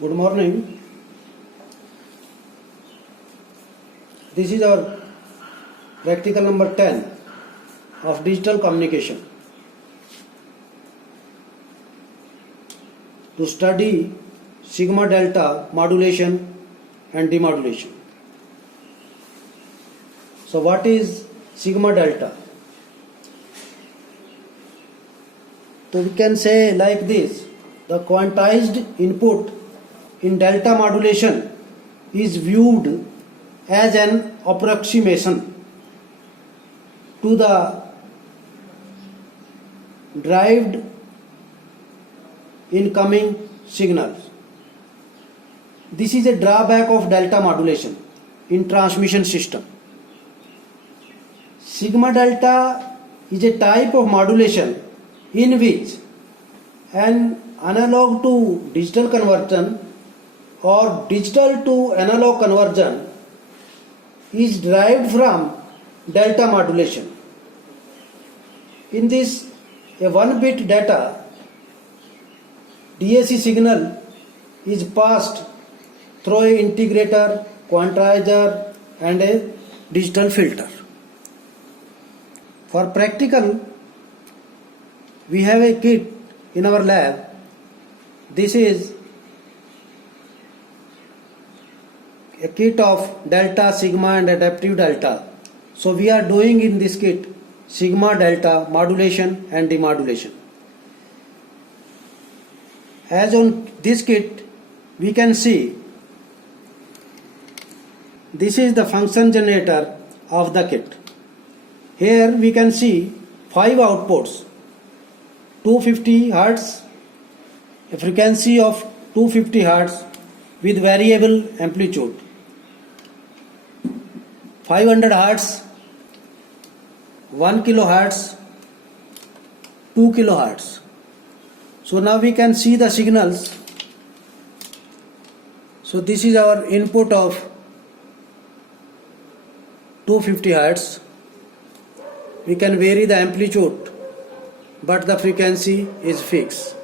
Good morning. This is our practical number 10 of digital communication. To study sigma delta modulation and demodulation. So what is sigma delta? So we can say like this: the quantized input in delta modulation is viewed as an approximation to the derived incoming signals. This is a drawback of delta modulation in transmission system. Sigma delta is a type of modulation in which an analog to digital conversion or digital to analog conversion is derived from delta modulation. In this, a 1-bit data DAC signal is passed through an integrator, quantizer and a digital filter. For practical, we have a kit in our lab. This is a kit of delta, sigma and adaptive delta. So we are doing in this kit sigma delta modulation and demodulation. As on this kit we can see this is the function generator of the kit. Here we can see 5 outputs: 250 Hz, a frequency of 250 Hz with variable amplitude, 500 Hz, 1 kHz, 2 kHz. So now we can see the signals. So this is our input of 250 Hz. We can vary the amplitude, but the frequency is fixed.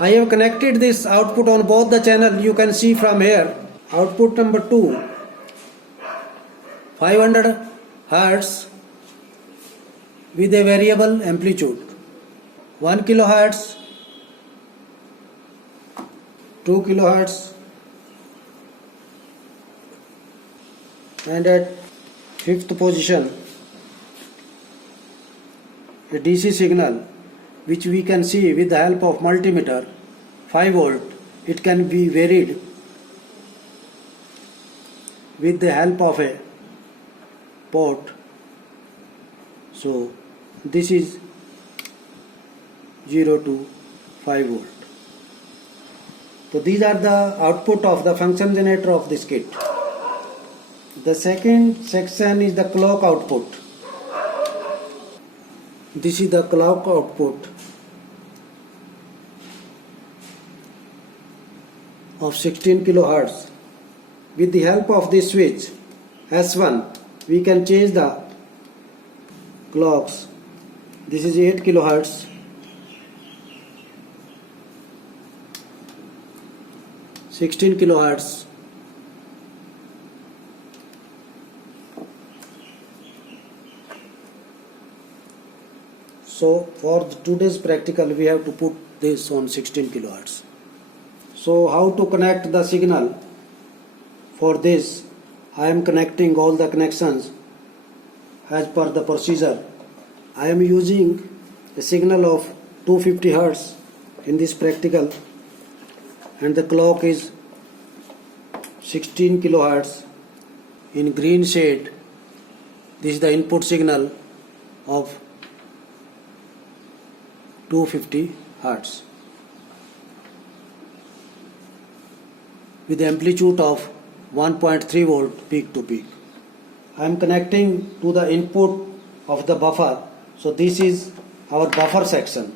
I have connected this output on both the channel. You can see from here output number 2, 500 Hz with a variable amplitude, 1 kHz, 2 kHz, and at 5th position a DC signal which we can see with the help of multimeter, 5 volt. It can be varied with the help of a port. So this is 0 to 5 volt. So these are the output of the function generator of this kit. The second section is the clock output. This is the clock output of 16 kHz. With the help of this switch S1 we can change the clocks. This is 8 kHz, 16 kHz, so for today's practical we have to put this on 16 kHz. So how to connect the signal? For this I am connecting all the connections as per the procedure. I am using a signal of 250 Hz in this practical, and the clock is 16 kHz in green shade. This is the input signal of 250 Hz with amplitude of 1.3 volt peak to peak. I am connecting to the input of the buffer. So this is our buffer section,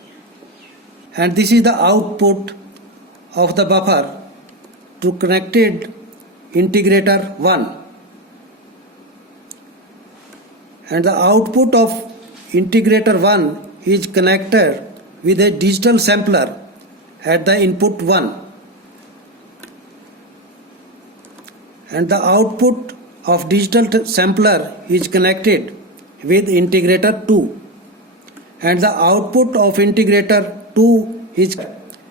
and this is the output of the buffer to connected integrator 1, and the output of integrator 1 is connected with a digital sampler at the input 1 and the output of digital sampler is connected with integrator 2 and the output of integrator 2 is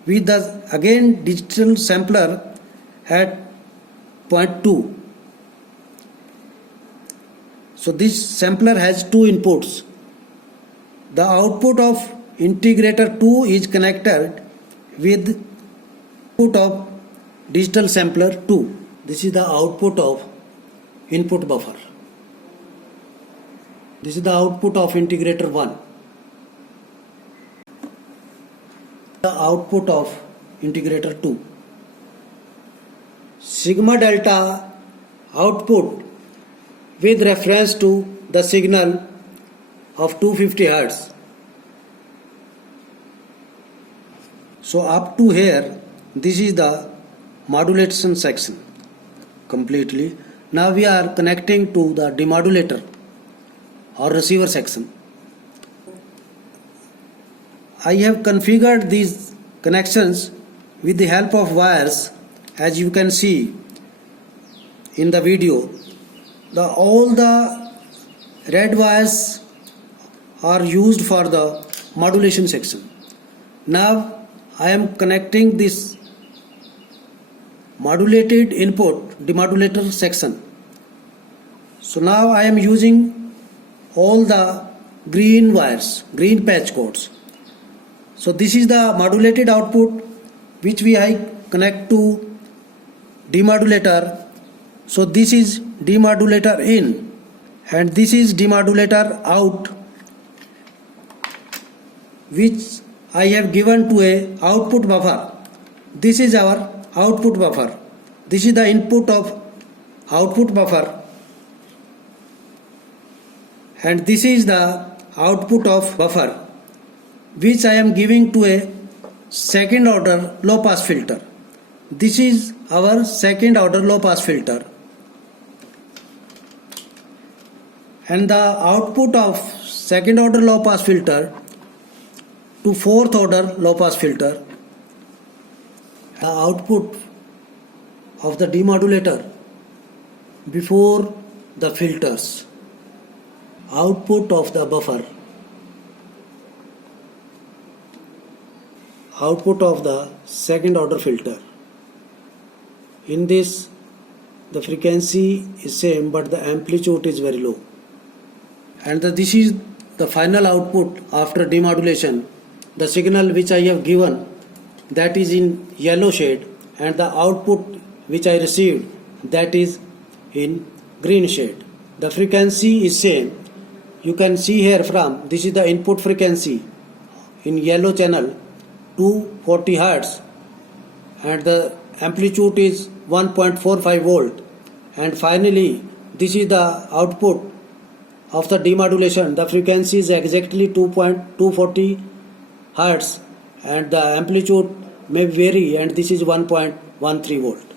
with the again digital sampler at point 2. So this sampler has two inputs. The output of integrator 2 is connected with input of digital sampler 2. This is the output of input buffer. This is the output of integrator 1. The output of integrator 2. Sigma delta output with reference to the signal of 250 Hz. So up to here, this is the modulation section completely. Now we are connecting to the demodulator or receiver section. I have configured these connections with the help of wires. As you can see in the video, all the red wires are used for the modulation section. Now I am connecting this modulated input demodulator section. So now I am using all the green wires, green patch cords. So this is the modulated output which I connect to demodulator. So this is demodulator in and this is demodulator out, which I have given to a output buffer. This is our output buffer. This is the input of output buffer and this is the output of buffer, which I am giving to a second order low pass filter. This is our second order low pass filter, and the output of second order low pass filter to fourth order low pass filter, the output of the demodulator before the filters, output of the buffer, output of the second order filter. In this, the frequency is same but the amplitude is very low, and this is the final output after demodulation. The signal which I have given, that is in yellow shade, and the output which I received, that is in green shade. The frequency is same. You can see here from this is the input frequency in yellow channel 240 Hz and the amplitude is 1.45 volt, and finally this is the output of the demodulation. The frequency is exactly 2.240 Hz and the amplitude may vary, and this is 1.13 volt.